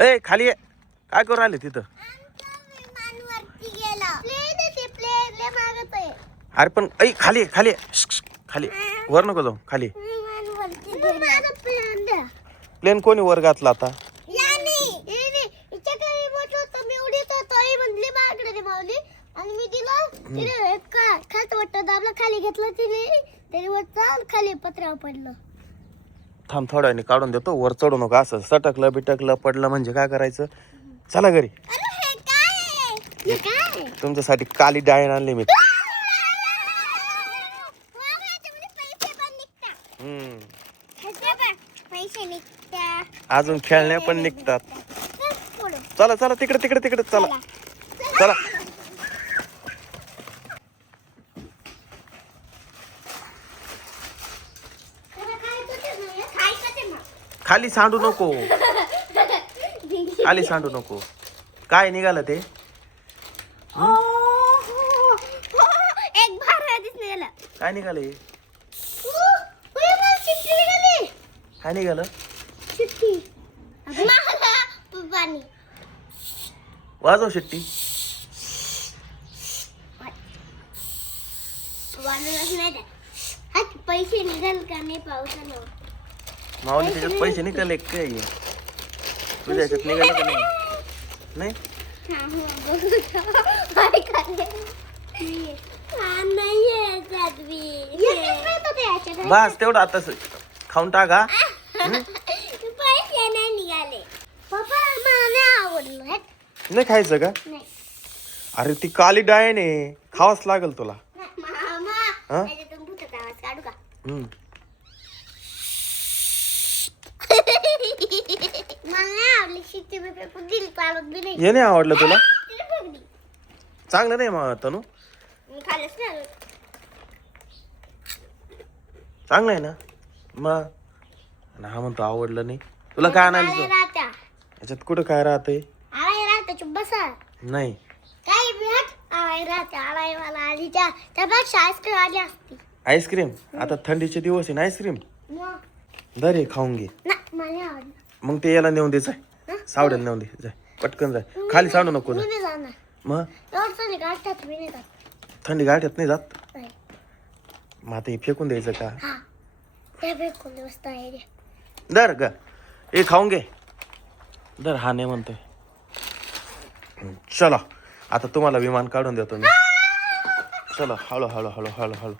ए खाली ये. काय करू राहिले तिथं? अरे पण ऐ खाली ये, खाली ये. खाली वर नको जाऊ खाली. प्लेन कोणी वर घातला आता? आणि मी तिला खालचं वाटतं दाबलं, खाली घेतलं तिने, त्याने वर चाल खाली पत्र्यावर पडलं. थांब थोड्या वेळाने काढून देतो. वर चढू नका. असं सटकलं बिटकलं पडलं म्हणजे काय करायचं? चला घरी. तुमच्यासाठी काली डाळ आणली मी. अजून खेळण्या पण निघतात. चला चला तिकडे तिकडे तिकडे चला चला. खाली सांडू नको. खाली सांडू नको. काय निघालं ते? काय निघाले? काय निघालं? वाजव शिट्टी. पैसे निघाल का नाही पावसानं? माऊली त्याच्यात पैसे निघाले काय? तुझ्या याच्यात निघाले का नाही? नाही बस तेवढं आता खाऊन टाका. पैसे नाही निघाले. पप्पा मला नाही आवडलं. नाही खायचं का? अरे ती काली डाळ आहे, खावाच लागल तुला. काढू का? हे नाही आवडलं तुला? चांगलं नाही मग तनू. चांगलं आहे ना मग. हा म्हणतो आवडलं नाही तुला. काय आणायचं याच्यात? कुठं काय राहतंय? नाही आईस्क्रीम. आता थंडीचे दिवस आहे ना, आईस्क्रीम दर हे खाऊन घे. मग ते याला नेऊन द्यायचं, सावड्याला नेऊन दे. जाय पटकन जाय. खाली सांडू नको. मग थंडी गाठ्यात नाही जात. मग आता हे फेकून द्यायचं का? दर ग हे खाऊन घे. दर हा नाही म्हणतोय. चला आता तुम्हाला विमान काढून देतो मी. चला हळू हळू हळू हळू हळू.